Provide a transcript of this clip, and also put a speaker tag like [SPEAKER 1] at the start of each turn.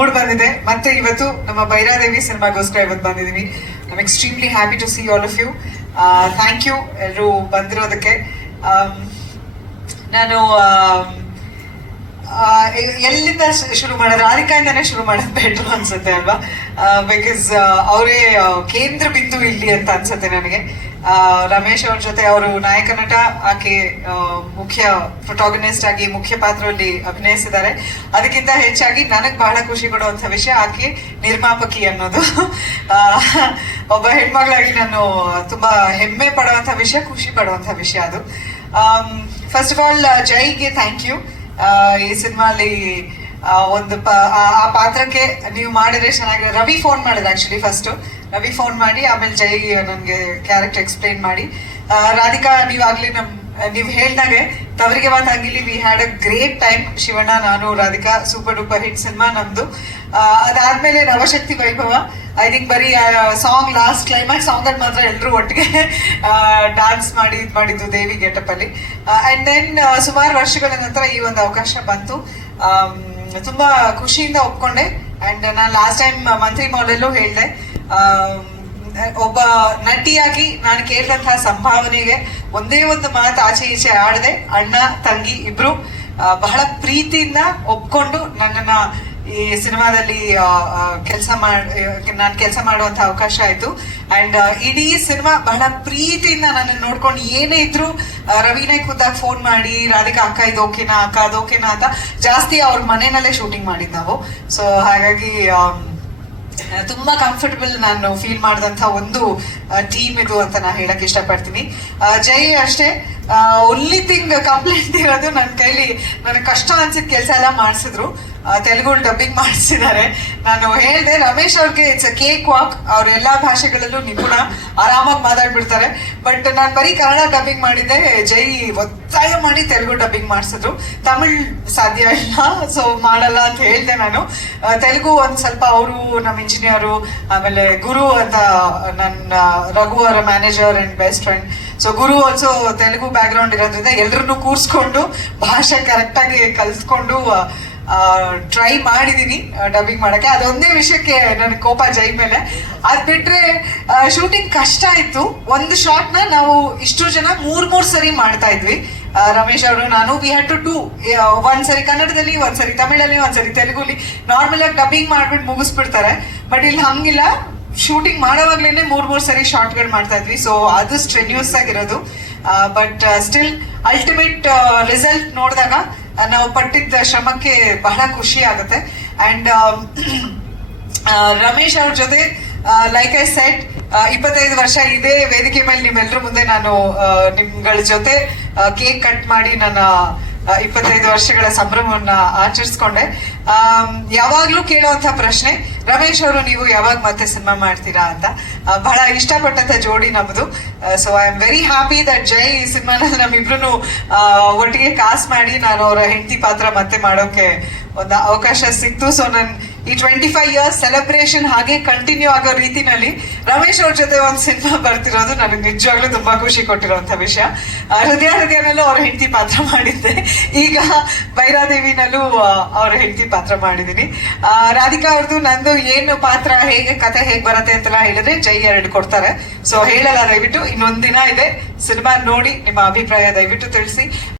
[SPEAKER 1] Mood ಬಂದಿದೆ. ಮತ್ತೆ ಇವತ್ತು ನಮ್ಮ ಭೈರಾದೇವಿ ಸಿನಿಮಾಗೋಸ್ಕರ ಇವತ್ತು ಬಂದಿದ್ದೀನಿ I'm extremely happy to see all of you thank you ಎಲ್ಲರೂ ಬಂದಿರೋದಕ್ಕೆ. ನಾನು ಆಮ್, ಆ, ಎ- ಎಲ್ಲಿಂದ ಶುರು ಮಾಡೋದು? ರಾಧಿಕಾಯಿಂದನೇ ಶುರು ಮಾಡೋದು ಬೆಟ್ರು ಅನ್ಸುತ್ತೆ ಅಲ್ವಾ? ಬಿಕಾಸ್ ಅವರೇ ಕೇಂದ್ರ ಬಿಂದು ಇಲ್ಲಿ ಅಂತ ಅನ್ಸುತ್ತೆ ನನಗೆ. ರಮೇಶ್ ಅವ್ರ ಜೊತೆ ಅವರು ನಾಯಕ ನಟ, ಆಕೆ ಮುಖ್ಯ ಪ್ರೊಟಾಗನಿಸ್ಟ್ ಆಗಿ ಮುಖ್ಯ ಪಾತ್ರದಲ್ಲಿ ಅಭಿನಯಿಸಿದ್ದಾರೆ. ಅದಕ್ಕಿಂತ ಹೆಚ್ಚಾಗಿ ನನಗೆ ಬಹಳ ಖುಷಿ ಕೊಡುವಂತ ವಿಷಯ ಆಕೆ ನಿರ್ಮಾಪಕಿ ಅನ್ನೋದು. ಒಬ್ಬ ಹೆಣ್ಮಗಳಾಗಿ ನಾನು ತುಂಬಾ ಹೆಮ್ಮೆ ಪಡುವಂತ ವಿಷಯ, ಖುಷಿ ಪಡುವಂತ ವಿಷಯ ಅದು. ಫಸ್ಟ್ ಆಫ್ ಆಲ್ ಜೈಗೆ ಥ್ಯಾಂಕ್ ಯು ಈ ಸಿನಿಮಾಲಿ ಒಂದು ಆ ಪಾತ್ರಕ್ಕೆ ನೀವು ಮಾಡಿದ್ರೆ ಚೆನ್ನಾಗಿದೆ. ರವಿ ಫೋನ್ ಮಾಡಿದ ಆಕ್ಚುಲಿ ಫಸ್ಟ್ ರವಿ ಫೋನ್ ಮಾಡಿ, ಆಮೇಲೆ ಜೈ ನನಗೆ ಕ್ಯಾರೆಕ್ಟರ್ ಎಕ್ಸ್ಪ್ಲೈನ್ ಮಾಡಿ. ರಾಧಿಕಾ, ನೀವಾಗ್ಲಿ ನಮ್, ನೀವು ಹೇಳ್ದಾಗೆ ತವರಿಗೆ ಮಾತಾಗಿಲಿ we had a great time Shivanna, ನಾನು, Radhika super duper hit cinema ನಮ್ದು. ಅದಾದ್ಮೇಲೆ ನವಶಕ್ತಿ ವೈಭವ. ಐ ಥಿಂಕ್ ಬರೀ ಸಾಂಗ್ ಲಾಸ್ಟ್ ಕ್ಲೈಮ್ಯಾಕ್ಸ್ ಸಾಂಗ್ ಅಲ್ಲಿ ಮಾತ್ರ ಎಲ್ಲರೂ ಒಟ್ಟಿಗೆ ಡಾನ್ಸ್ ಮಾಡಿ, ಇದು ಮಾಡಿದ್ದು ದೇವಿ ಗೆಟಪ್ ಅಲ್ಲಿ. ಅಂಡ್ ದೆನ್ ಸುಮಾರು ವರ್ಷಗಳ ನಂತರ ಈ ಒಂದು ಅವಕಾಶ ಬಂತು. ತುಂಬಾ ಖುಷಿಯಿಂದ ಒಪ್ಕೊಂಡೆ. ಅಂಡ್ ನಾನು ಲಾಸ್ಟ್ ಟೈಮ್ ಮಂತ್ರಿ ಮಾಲಲ್ಲೂ ಹೇಳಿದೆ. ಒಬ್ಬ ನಟಿಯಾಗಿ ನಾನು ಕೇಳಿದಂತಹ ಸಂಭಾವನೆಗೆ ಒಂದೇ ಒಂದು ಮಾತು ಆಚೆ ಈಚೆ ಆಡದೆ. ಅಣ್ಣ, ತಂಗಿ ಇಬ್ರು ಬಹಳ ಪ್ರೀತಿಯಿಂದ ಒಪ್ಕೊಂಡು ನನ್ನನ್ನ ಈ ಸಿನಿಮಾದಲ್ಲಿ ಕೆಲಸ ಮಾಡಿ ನಾನು ಕೆಲಸ ಮಾಡುವಂತ ಅವಕಾಶ ಆಯ್ತು. ಅಂಡ್ ಇಡೀ ಸಿನಿಮಾ ಬಹಳ ಪ್ರೀತಿಯಿಂದ ನನ್ನ ನೋಡ್ಕೊಂಡು ಏನೇ ಇದ್ರು ರವಿನೇ ಕೂತಾಗ ಫೋನ್ ಮಾಡಿ, ರಾಧಿಕಾ ಅಕ್ಕ, ಇದು ಓಕೆನಾ, ಅಕ್ಕ, ಅದು ಓಕೆನಾ ಅಂತ ಜಾಸ್ತಿ ಅವ್ರ ಮನೆಯಲ್ಲೇ ಶೂಟಿಂಗ್ ಮಾಡಿದ್ ನಾವು. ಸೊ ಹಾಗಾಗಿ ತುಂಬಾ ಕಂಫರ್ಟಬಲ್ ನಾನು ಫೀಲ್ ಮಾಡಿದಂತ ಒಂದು ಟೀಮ್ ಇದು ಅಂತ ನಾನು ಹೇಳಕ್ ಇಷ್ಟಪಡ್ತೀನಿ. ಜೈ ಅಷ್ಟೇ. ಒನ್ಲಿ ಥಿಂಗ್ ಕಂಪ್ಲೇಂಟ್ ಇರೋದು ನನ್ನ ಕೈಲಿ, ನನಗೆ ಕಷ್ಟ ಅನ್ಸಿದ ಕೆಲಸ ಎಲ್ಲ ಮಾಡಿಸಿದ್ರು. ತೆಲುಗು ಡಬ್ಬಿಂಗ್ ಮಾಡಿಸಿದ್ದಾರೆ. ನಾನು ಹೇಳಿದೆ, ರಮೇಶ್ ಅವ್ರಿಗೆ ಇಟ್ಸ್ ಅ ಕೇಕ್ ವಾಕ್ ಅವ್ರ ಎಲ್ಲಾ ಭಾಷೆಗಳಲ್ಲೂ ನಿಪುಣ, ಆರಾಮಾಗಿ ಮಾತಾಡ್ಬಿಡ್ತಾರೆ. ಬಟ್ ನಾನು ಬರೀ ಕನ್ನಡ ಡಬ್ಬಿಂಗ್ ಮಾಡಿದ್ದೆ, ಜೈ ಒತ್ತಾಯ ಮಾಡಿ ತೆಲುಗು ಡಬ್ಬಿಂಗ್ ಮಾಡಿಸಿದ್ರು. ತಮಿಳ್ ಸಾಧ್ಯ ಇಲ್ಲ ಸೊ ಮಾಡಲ್ಲ ಅಂತ ಹೇಳಿದೆ ನಾನು. ತೆಲುಗು ಒಂದು ಸ್ವಲ್ಪ ಅವರು ನಮ್ಮ ಇಂಜಿನಿಯರು ಆಮೇಲೆ ಗುರು ಅಂತ ನನ್ನ ರಘು ಅವರ manager and best friend so Guru also Telugu back ground ಇರೋದ್ರಿಂದ ಎಲ್ಲರನ್ನೂ ಕೂರ್ಸ್ಕೊಂಡು, ಭಾಷೆ ಕರೆಕ್ಟಾಗಿ ಕಲ್ತ್ಕೊಂಡು ಟ್ರೈ ಮಾಡಿದೀನಿ ಡಬ್ಬಿಂಗ್ ಮಾಡಕ್ಕೆ. ಅದೊಂದೇ ವಿಷಯಕ್ಕೆ ನನ್ನ ಕೋಪ ಜೈ ಮೇಲೆ. ಅದು ಬಿಟ್ಟರೆ ಶೂಟಿಂಗ್ ಕಷ್ಟ ಆಯಿತು. ಒಂದು ಶಾಟ್ನ ನಾವು ಇಷ್ಟು ಜನ ಮೂರು ಮೂರು ಸರಿ ಮಾಡ್ತಾ ಇದ್ವಿ. ರಮೇಶ್ ಅವರು, ನಾನು ವಿ ಹ್ಯಾಡ್ ಟು ಡೂ ಒಂದ್ಸರಿ ಕನ್ನಡದಲ್ಲಿ ಒಂದ್ಸರಿ ತಮಿಳಲ್ಲಿ ಒಂದ್ಸರಿ ತೆಲುಗುಲಿ. ನಾರ್ಮಲ್ ಆಗಿ ಡಬ್ಬಿಂಗ್ ಮಾಡ್ಬಿಟ್ಟು ಮುಗಿಸ್ಬಿಡ್ತಾರೆ. ಬಟ್ ಇಲ್ಲಿ ಹಂಗಿಲ್ಲ. ಶೂಟಿಂಗ್ ಮಾಡೋವಾಗ್ಲೇನೆ ಮೂರ್ ಮೂರ್ ಸರಿ ಶಾರ್ಟ್ಗಳು ಮಾಡ್ತಾ ಇದ್ವಿ. ಸೊ ಅದು ಸ್ಟ್ರೆನ್ಯೂಸ್ ಆಗಿರೋದು. ಬಟ್ ಸ್ಟಿಲ್ ಅಲ್ಟಿಮೇಟ್ ರಿಸಲ್ಟ್ ನೋಡಿದಾಗ ನಾವು ಪಟ್ಟಿದ್ದ ಶ್ರಮಕ್ಕೆ ಬಹಳ ಖುಷಿ ಆಗುತ್ತೆ. ಅಂಡ್ ರಮೇಶ್ ಅವ್ರ ಜೊತೆ ಲೈಕ್ ಐ ಸೆಟ್ ಇಪ್ಪತ್ತೈದು ವರ್ಷ ಇದೇ ವೇದಿಕೆ ಮೇಲೆ ನಿಮ್ಮೆಲ್ಲರ ಮುಂದೆ ನಾನು ನಿಮ್ಗಳ ಜೊತೆ ಕೇಕ್ ಕಟ್ ಮಾಡಿ ನನ್ನ ಇಪ್ಪತ್ತೈದು ವರ್ಷಗಳ ಸಂಭ್ರಮವನ್ನ ಆಚರಿಸ್ಕೊಂಡೆ. ಯಾವಾಗಲೂ ಕೇಳುವಂತ ಪ್ರಶ್ನೆ, ರಮೇಶ್ ಅವರು ನೀವು ಯಾವಾಗ ಮತ್ತೆ ಸಿನಿಮಾ ಮಾಡ್ತೀರಾ ಅಂತ. ಬಹಳ ಇಷ್ಟಪಟ್ಟಂತ ಜೋಡಿ ನಮ್ದು. So I am very happy that Jai ಈ ಸಿನಿಮಾನ ನಮ್ಮಿಬ್ರು ಒಟ್ಟಿಗೆ ಕಾಸ್ ಮಾಡಿ ನಾನು ಅವರ ಹೆಂಡತಿ ಪಾತ್ರ ಮತ್ತೆ ಮಾಡೋಕೆ ಒಂದು ಅವಕಾಶ ಸಿಕ್ತು. ಸೊ ನನ್ ಈ ಟ್ವೆಂಟಿ ಫೈವ್ ಇಯರ್ಸ್ ಸೆಲೆಬ್ರೇಷನ್ ಹಾಗೆ ಕಂಟಿನ್ಯೂ ಆಗೋ ರೀತಿನಲ್ಲಿ ರಮೇಶ್ ಅವ್ರ ಜೊತೆ ಒಂದು ಸಿನಿಮಾ ಬರ್ತಿರೋದು ನನಗೆ ನಿಜವಾಗ್ಲೂ ತುಂಬಾ ಖುಷಿ ಕೊಟ್ಟಿರುವಂತ ವಿಷಯ. ಹೃದಯ ಹೃದಯನಲ್ಲೂ ಅವ್ರ ಹೆಂಡತಿ ಪಾತ್ರ ಮಾಡಿದ್ದೆ. ಈಗ ಬೈರಾದೇವಿನಲ್ಲೂ ಅವ್ರ ಹೆಂಡತಿ ಪಾತ್ರ ಮಾಡಿದ್ದೀನಿ. ರಾಧಿಕಾ ಅವ್ರದ್ದು ನಂದು ಏನು ಪಾತ್ರ, ಹೇಗೆ ಕತೆ ಹೇಗೆ ಬರುತ್ತೆ ಅಂತೆಲ್ಲ ಹೇಳಿದ್ರೆ ಜೈ ಎರಡು ಕೊಡ್ತಾರೆ. ಸೊ ಹೇಳಲ್ಲ ದಯವಿಟ್ಟು, ಇನ್ನೊಂದ್ ದಿನ ಇದೆ. ಸಿನಿಮಾ ನೋಡಿ, ನಿಮ್ಮ ಅಭಿಪ್ರಾಯ ದಯವಿಟ್ಟು ತಿಳಿಸಿ.